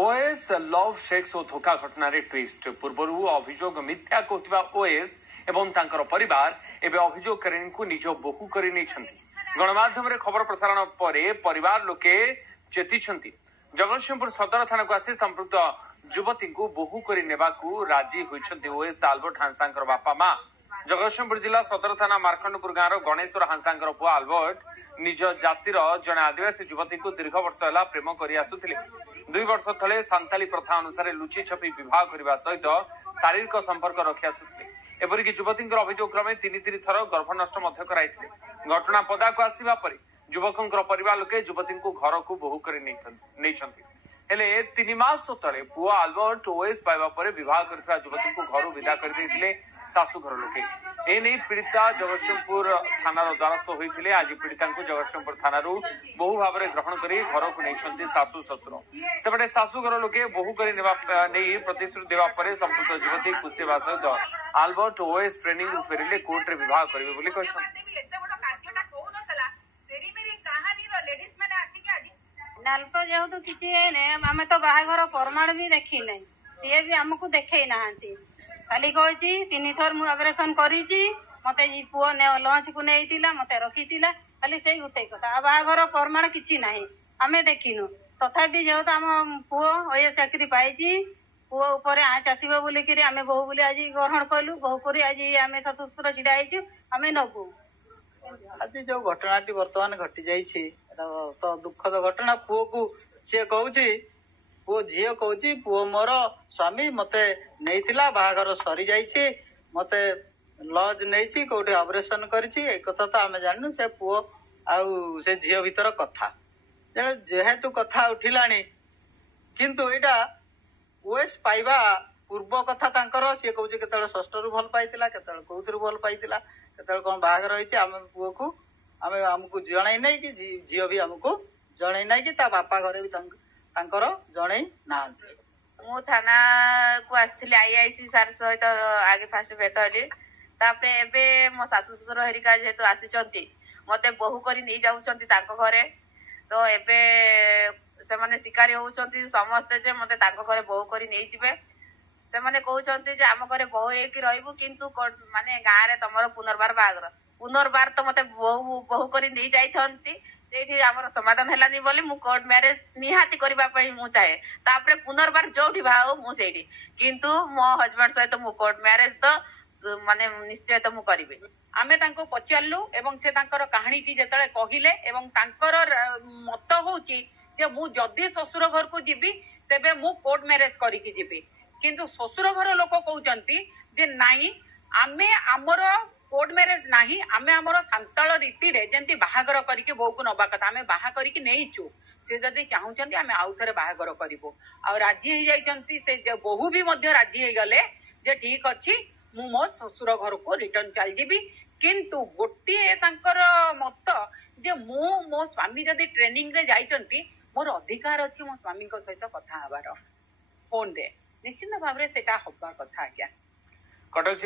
OS love sex और धोखा घटना ट्विस्ट पूर्व अभियोग मिथ्या कहता ओएस एवं तांकर परिवार एवं अभियोगकारिणी को निज बोहू कर गणमाध्यम खबर प्रसारण पर परिवार लोके चेती जगतसिंहपुर सदर थाना को आसी संपृक्त युवती को बोहू कर राजी होती ओएस आल्बर्ट हांसदा बापा मां जगतसिंहपुर जिला सदर थाना मार्कंडपुर गांव गणेश्वर हांसदा पुआ आल्बर्ट निज जातिर जड़े आदिवासी युवती को दीर्घ वर्ष है प्रेम कर आसुले 2 वर्ष तले सांताली प्रथा अनुसार लुचि छपी विवाह करने सहित शारीरिक संपर्क रखी आसुले एपरिक युवती अभियोग क्रमे 3 थर गर्भ नष्ट कराई घटना पदा को आसवा पर युवकों परिवार लोके युवती को घर को बोहू कर हेले 3 मास तले पुआ आल्बर्ट ओएस पाइबा पर विवाह करथिबा युवती को घर विदा कर देथिले शाशुघर लोके एने पीड़िता जगतसिंहपुर थानार द्वारस्थ होइथिले आज पीड़िता को जगतसिंहपुर थानारू बहु भाव में ग्रहण कर घर को नहीं शाशु ससुर सेपटे शाशुघर लोके बहु कर प्रतिश्रुति देवा पर संपुक्त युवती खुशी हेबा सहित आल्बर्ट ओएस ट्रेनिंग फेरिले कोर्ट रे विवाह करिवे बोली कहछन नाल्को जेहेतु किसी आम तो बाहाघर प्रमाण भी देखी ना सी भी आमको देखे ना खाली कही 3 थर मु ऑपरेशन करी मते पुओ लंच को नहीं मते रखी खाली से गोटे कथा बाहाघर प्रमाण किसी ना आम देखिनु तथापि जेहेतु आम पुओ ये चाकरी पाई पुओ उपर आँच आसब बोलिकी आम बहु बोली आज ग्रहण कलु बहु कर आज आम ससुर छिड़ा आम नबू आज जो घटना बर्तमान घटी जाइए तो दुखद घटना पुओ को सी कहूँ पुओ झी कहूँ पुओ मोर स्वामी मते नहीं बाहाघर सरी जाइए मते लज नहीं कौटे ऑपरेशन करी कथा तो आम जानू से पुओ आउ से झील भीतर कथा जेहेतु कथा उठिला किंतु एटा ओएस पाइबा पूर्व कथा तांकर सी कहूँ केत षष्ठ रु भल पाई केत कौथु भल पाई केत कौन बाहाघर होती आम पुओ को आम आमको जन ना कि झील भी आमको जन ना कि बापा घरे भी जन ना मु थाना को आसती आईआईसी सार सहित आगे फास्ट भेट हली एबे मो शाशु शशुर हेरिका जेहेतु आसी मते बहु करी नहीं जाउछंती तांको घरे तो एबे से माने शिकारी होउछंती समस्त जे मते तांको घरे बहु करी नहीं जिबे से माने कहउछंती जे आम घरे बहु हेकी रहइबु किंतु माने गाँ रे तमरो पुनर्बार तो मते बहु करी नहीं जाइथंती सेठी हमर समाधान हेलानी बोली मु कोर्ट मैरिज निहाती करबा पई मु चाहे तापरे पुनर्बार जोठी भाव मु सेठी किंतु मो हस्बैंड सहित मु कोर्ट मैरिज तो माने निश्चय तो मु करिबे आमे तांको पचारलु एवं से तांकर कहानी टी जतले कहिले एवं तांकर मत होची जे मु जदी ससुर घर को जीबी तेबे मु कोर्ट मैरिज करी की जीबी किंतु ससुर घर लोक कहउचंती जे नाही आमे हमर कोर्ट मैरिज नाही आमे हमर सांतल रीति रे जेंती बाहागर करिके बहु को नबा कथा आमे बाहा करिके नेइचु से जदी चाहुचंती आमे आउ थरे बाहागर करिवो आ राजी हे जाइचंती से बहु भी मध्य राजी हे गले जे ठीक अछि मु मो ससुर घर को रिटर्न चल जीबी किंतु गोटे तांकर मत जे मु मो स्वामी जदी ट्रेनिंग रे जाइचंती मोर अधिकार अछि मो स्वामी को सहित कथा हबार फोन रे निश्चित भाव रे सेटा हब्बा कथा आज्ञा कटक